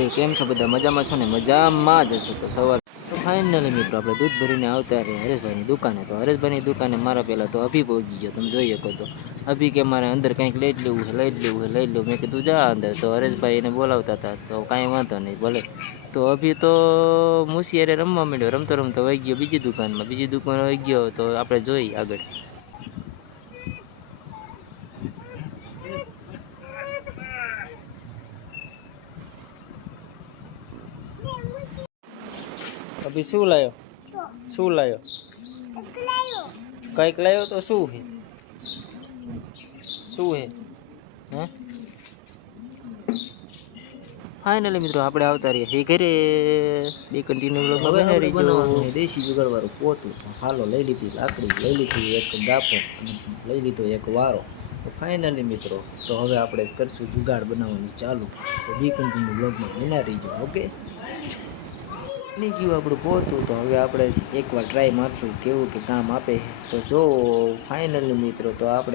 महादेव केम छो बधा मजामां छो ने मजामां ज हशो। तो सवार तो फाइनली मित्रों આપણે दूध भरीने આવતા રહ્યા હરેશભાઈની દુકાને। તો હરેશભાઈની દુકાને મારા પહેલા તો અભી પહોંચી ગયો, તમે જોઈ શકો। તો અભી કે મારે અંદર કંઈક લઈ જ લેવું છે, લઈ જ લેવું છે, લઈ લો। મેં કીધું જા અંદર। તો હરેશભાઈ એને બોલાવતા હતા, તો કાંઈ વાંધો નહીં ભલે। તો અભી તો મુશિયારે રમવા માંડ્યો, રમતો રમતો વહી ગયો બીજી દુકાનમાં, બીજી દુકાન વહી ગયો। તો આપણે જોઈ આગળ। अभी शू लायो, शू लायो, कईक लायो। तो शू है, शू है, हाँ फाइनली मित्रों આપણે આવતા રહ્યા હે ઘરે। બે કન્ટિન્યુ વ્લોગમાં બને રહીજો। દેશી જુગાડવાળું પોતું હાલો લઈ લીધી લાકડી, લઈ લીધી એક ગાપો, લઈ લીધો એક વારો। તો ફાઇનલી મિત્રો તો હવે આપણે કરશું જુગાડ બનાવવાનું ચાલુ। તો બે કન્ટિન્યુ વ્લોગમાં બને રહીજો। ઓકે नहीं क्यों आप पोतू। तो हमें आप एक बार ट्राय मारशू केवू के काम आपे। तो जो फाइनली मित्रों तो आप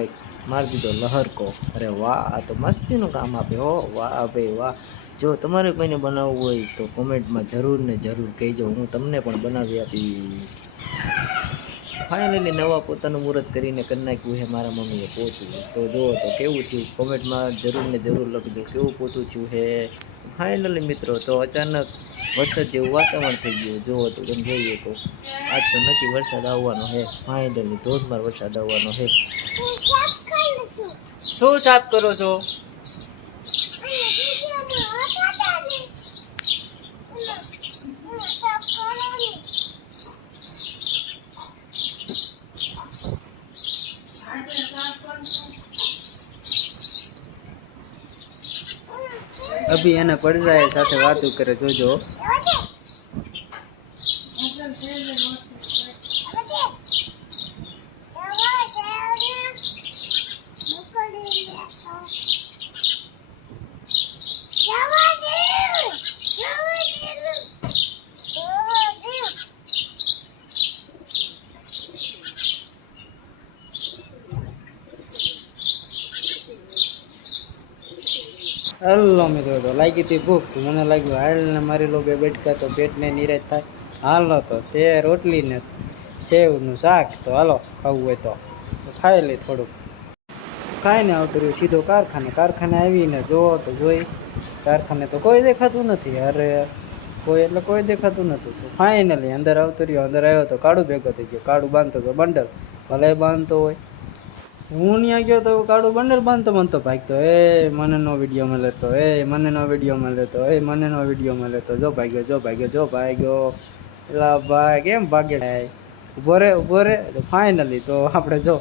मार दीधो लहर को। अरे वाह तो मस्ती नु काम आपे हो। वाह भाई वाह। जो तमारे कोईने बनाववुं होय तो कमेंट में जरूर ने जरूर कहीजो, हूँ तमने पण बनावी आपीश। फाइनली नवा पोतानुं मुहूर्त करीने कर नाख्युं है मारा मम्मीए पोतुं। तो जो तो केवुं थयुं कमेंट में जरूर ने जरूर लखजो केवुं पोतुं थयुं है। फाइनली मित्रों तो अचानक वरसाद जेवुं वातावरण थई गयुं। जो तो तमे जोई शको आज तो नक्की वरसाद आववानो है। फाइनली धोधमार वरसाद आववानो है। शुं साफ करो छो? अभी एने पड़ जाए साथे बातों करे जोजो। हेलो मित्रों तो लागी थी भूख तो मैंने लगे हाल ने मारी लो बे बैठका तो पेट ने निराश था। हालो तो से रोटली ने सेव नु शाक तो हालो खावुं होय तो खाई ले। थोड़ू खाई ने आवतो रह्यो सीधो कारखाने। कारखाने आवीने जो तो जोई कारखाने तो कोई देखातुं नथी। अरे कोई એટલે કોઈ દેખાતું નતું। તો ફાઇનલી અંદર આવતો રહ્યો। અંદર આવ્યો તો કાળુ ભેગો થઈ ગયો। કાળુ બાંધતો તો બંડલ ભલે બાંધતો હોય। હું ત્યાં ગયો તો કાળું બંડલ બાંધતો બાંધતો ભાગતો। એ મને નો વિડીયોમાં લેતો, એ મને નો વિડીયોમાં લેતો, એ મને નો વિડીયોમાં લેતો। જો ભાગ્યો, જો ભાગ્યો, જો ભાગ્યો। એલા ભાઈ કેમ ભાગે ઊભો રે। તો ફાઇનલી તો આપણે જો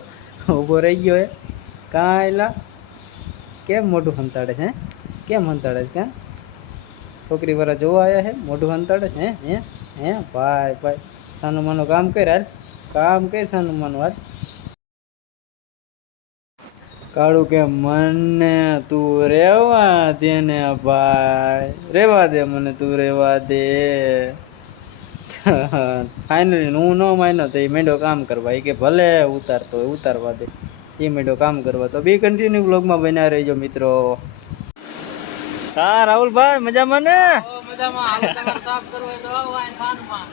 ઊભો રહી ગયો। એ કાંઈ એલા કેમ મોઢું હંતાડે છે? કેમ હંતાડે છે? કેમ છોકરી વાળા જોવા આવ્યા છે? મોઢું હંતાડે છે? હે હે ભાઈ ભાઈ સાનું માનું કામ કર હાલ, કામ કર સાનું માનું હાલ। काड़ू के मन तू रेवा दे ने भाई, रेवा दे मने तू रेवा दे। फाइनली हूँ न मान्यो तो मेडो काम करवा के भले उतार तो उतारवा दे। ये मेडो काम करवा तो बी कंटिन्यू ब्लॉग में बना रहीजो मित्रों। हाँ राहुल भाई मजा में ने? मजा में हाल कलर साफ करवा तो आओ आइन खान में।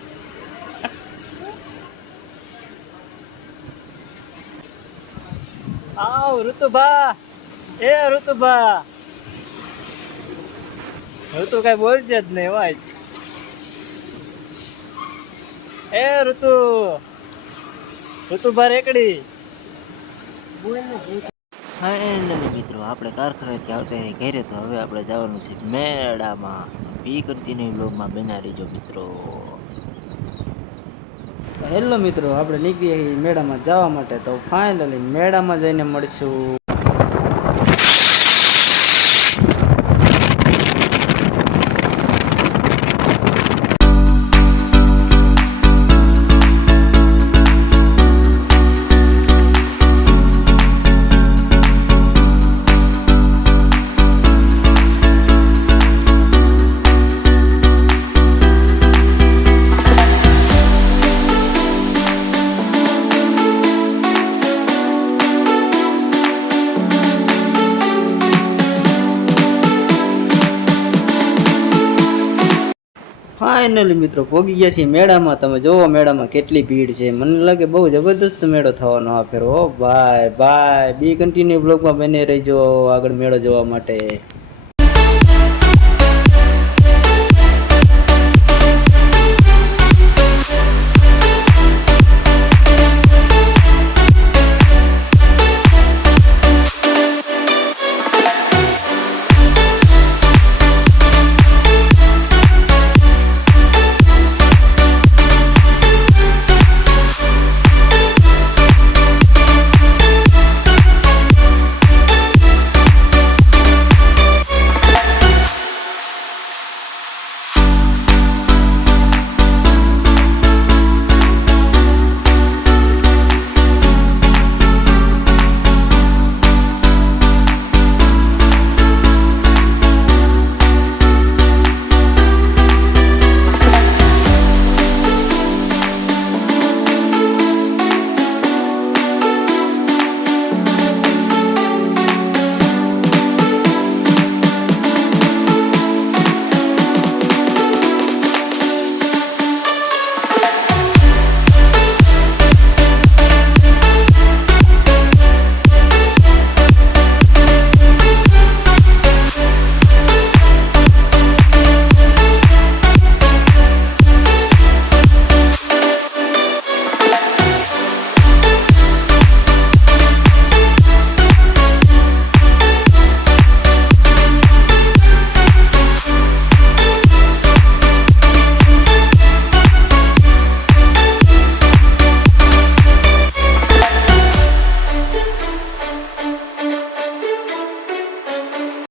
आओ ऋतुभा, ए ऋतुभा, ऋतु कई बोलते ज नहीं भाई। ए ऋतु, ऋतुभा रेकड़ी। फाइनली मित्रों આપણે કારખાનેથી આવતા રહી ઘરે। તો હવે આપણે જવાનું છે મેળામાં। બી કન્ટિન્યુ વ્લોગમાં બના રહીજો મિત્રો। હેલો મિત્રો આપણે નીકળી મેળામાં જવા માટે। તો ફાઇનલી મેળામાં જઈને મળશું। ફાઇનલી મિત્રો પહોંચી ગયા છીએ મેળામાં. તમે જોવો મેળામાં કેટલી ભીડ છે. મને લાગે બહુ જબરદસ્ત મેળો થવાનો આ ફેરો. હો ભાઈ ભાઈ બી કન્ટિન્યુ બ્લોગમાં બને રહીજો આગળ મેળો જોવા માટે.